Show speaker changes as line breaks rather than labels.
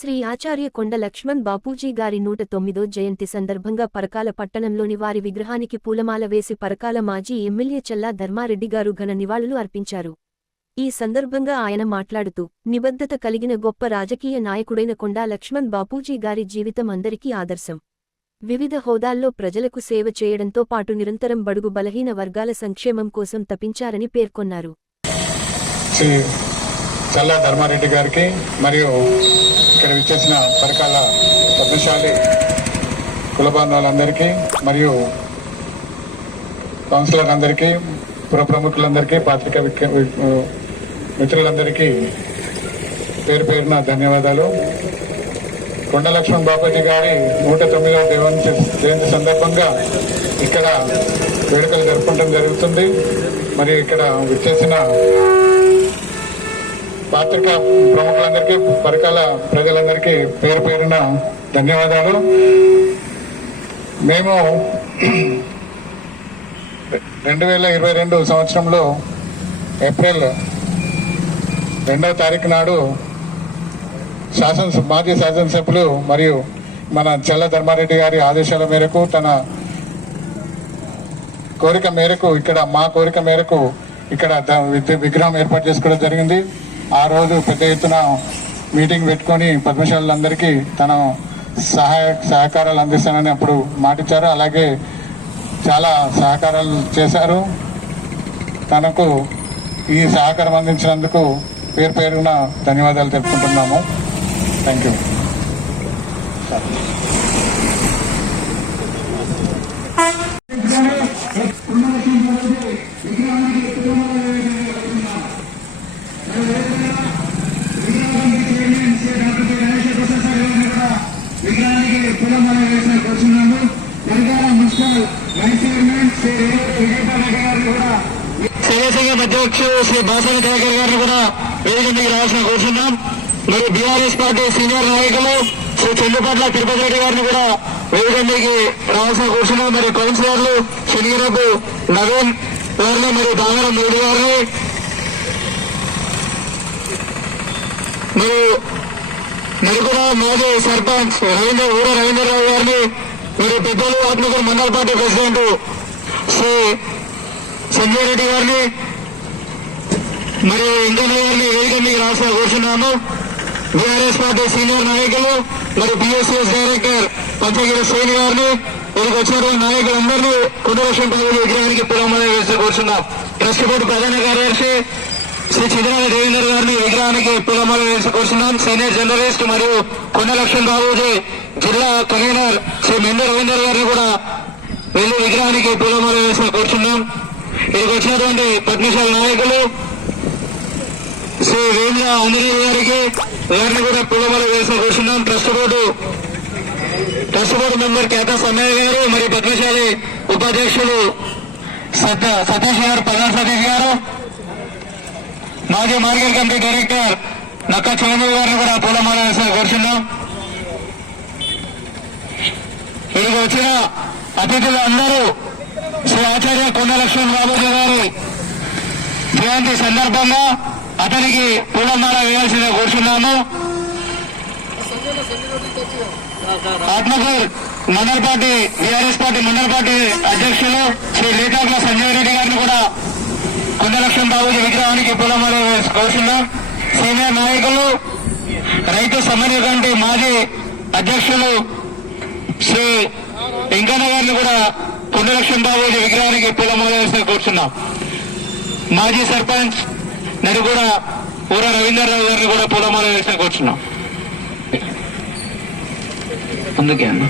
శ్రీ ఆచార్య కొండ లక్ష్మణ్ బాపూజీ గారి నూట తొమ్మిదో జయంతి సందర్భంగా పరకాల పట్టణంలోని వారి విగ్రహానికి పూలమాల వేసి పరకాల మాజీ ఎమ్మెల్యే చల్లా ధర్మారెడ్డి గారు ఘన నివాళులు అర్పించారు. ఈ సందర్భంగా ఆయన మాట్లాడుతూ నిబద్ధత కలిగిన గొప్ప రాజకీయ నాయకుడైన కొండా లక్ష్మణ్ బాపూజీ గారి జీవితం అందరికీ ఆదర్శం. వివిధ హోదాల్లో ప్రజలకు సేవ చేయడంతో పాటు నిరంతరం బడుగు బలహీన వర్గాల సంక్షేమం కోసం తపించారని పేర్కొన్నారు.
చల్లా ధర్మారెడ్డి గారికి మరియు ఇక్కడ విచ్చేసిన పరకాల పద్మశాలి కులబాంధవులందరికీ మరియు కౌన్సిలర్ అందరికీ పుర ప్రముఖులందరికీ పాత్రిక మిత్రులందరికీ పేరు పేరున ధన్యవాదాలు. కొండలక్ష్మణ్ బాపతి గారి నూట తొమ్మిదవ జయంతి జయంతి సందర్భంగా ఇక్కడ వేడుకలు జరుపుకోవడం జరుగుతుంది. మరి ఇక్కడ విచ్చేసిన పాత్రిక ప్రముఖులందరికీ పరికాల ప్రజలందరికీ పేరు పేరున ధన్యవాదాలు. మేము రెండు వేల ఇరవై రెండు సంవత్సరంలో ఏప్రిల్ రెండవ తారీఖు నాడు శాసన మాజీ శాసనసభ్యులు మరియు మన చల్ల ధర్మారెడ్డి గారి ఆదేశాల మేరకు తన కోరిక మేరకు ఇక్కడ మా కోరిక మేరకు ఇక్కడ విగ్రహం ఏర్పాటు చేసుకోవడం జరిగింది. ఆ రోజు పెద్ద ఎత్తున మీటింగ్ పెట్టుకొని పద్మశాలందరికీ తన సహాయ సహకారాలు అందిస్తానని అప్పుడు మాటిచ్చారు. అలాగే చాలా సహకారాలు చేశారు. తనకు ఈ సహకారం అందించినందుకు పేరు పేరున ధన్యవాదాలు తెలుపుకుంటున్నాము. థ్యాంక్ యూ
మున్సిపల్ శ్రీ గారిని కూడా అధ్యక్షుడు శ్రీ బాసన దయాకర్ గారిని కూడా వేదిక మీద రావాల్సిన కోరుతున్నాం మరి బీఆర్ఎస్ పార్టీ సీనియర్ నాయకులు శ్రీ చెల్లుపట్ల తిరుపతి రెడ్డి గారిని కూడా వేదిక మీదకి రావాల్సిన కోరుతున్నాం మరి కౌన్సిలర్లు శనిగిరపు నవీన్ గారిని మరియు దామర మోడీ గారిని. మరి కూడా మాజీ సర్పంచ్ రవీంద్ర ఊర రవీంద్రరావు గారిని మీరు పెద్దలు ఆత్మకూరు మండల పార్టీ ప్రెసిడెంట్ శ్రీ సంజయ్ రెడ్డి గారిని మరి ఇంకన్న గారిని వేదిక మీకు రాసిన కూర్చున్నాము బీఆర్ఎస్ పార్టీ సీనియర్ నాయకులు మరి పిఎస్ఎస్ డైరెక్టర్ పంచగిరి శ్రేణి గారిని ఇక్కడికి వచ్చినటువంటి నాయకులందరినీ కుండలక్ష్మి పదవి విగ్రహానికి పురమాల వేసి కూర్చున్నాం ట్రస్ట్ బోర్డు ప్రధాన కార్యదర్శి శ్రీ చంద్రబాబు దేవేందర్ గారిని విగ్రహానికి పూలమాల వేసి కూర్చున్నాం. సీనియర్ జర్నలిస్ట్ మరియు కొండ లక్ష్మణ్ బాబుజీ జిల్లా కన్వీనర్ శ్రీ మెండ రవీందర్ గారిని కూడా వెళ్ళి విగ్రహానికి పూలమాల వేసి కూర్చున్నాం. ఇక్కడికి వచ్చినటువంటి పద్మశాల నాయకులు శ్రీ వేంద్ర ఆంజనేయ గారికి వారిని కూడా పూలమాల వేసి కూర్చున్నాం. Trust board trust board member Ketha Sammaiah గారు మరియు పద్మశాలి ఉపాధ్యక్షులు సతీష్ గారు ప్రధాన సతీష్ గారు మాజీ మార్కెట్ కమిటీ డైరెక్టర్ నక్క చంద్రబాబు గారిని కూడా పూలమాల వేసి కూర్చున్నాం. ఇక్కడికి వచ్చిన అతిథులు అందరూ శ్రీ ఆచార్య కొండ లక్ష్మణ్ బాబుజీ గారి జయంతి సందర్భంగా అతనికి పూలమాల వేయాల్సిందిగా కూర్చున్నాము. Atmakur mandal party BRS party mandal party అధ్యక్షులు శ్రీ లీటాకుల సంజయ్ రెడ్డి గారిని కూడా కొండలక్ష్మణ బాబుజీ విగ్రహానికి పూలమాల వేసి సీనియర్ నాయకులు రైతు సమన్వయ కమిటీ మాజీ అధ్యక్షులు శ్రీ వెంకన్న గారిని కూడా కొండలక్ష్మణ బాబు విగ్రహానికి పూలమాల వేసి కూర్చున్నాం. మాజీ సర్పంచ్ నడిగూడ ఊర రవీంద్రరావు గారిని కూడా పూలమాల వేసి కూర్చున్నాం. అందుకే అన్న.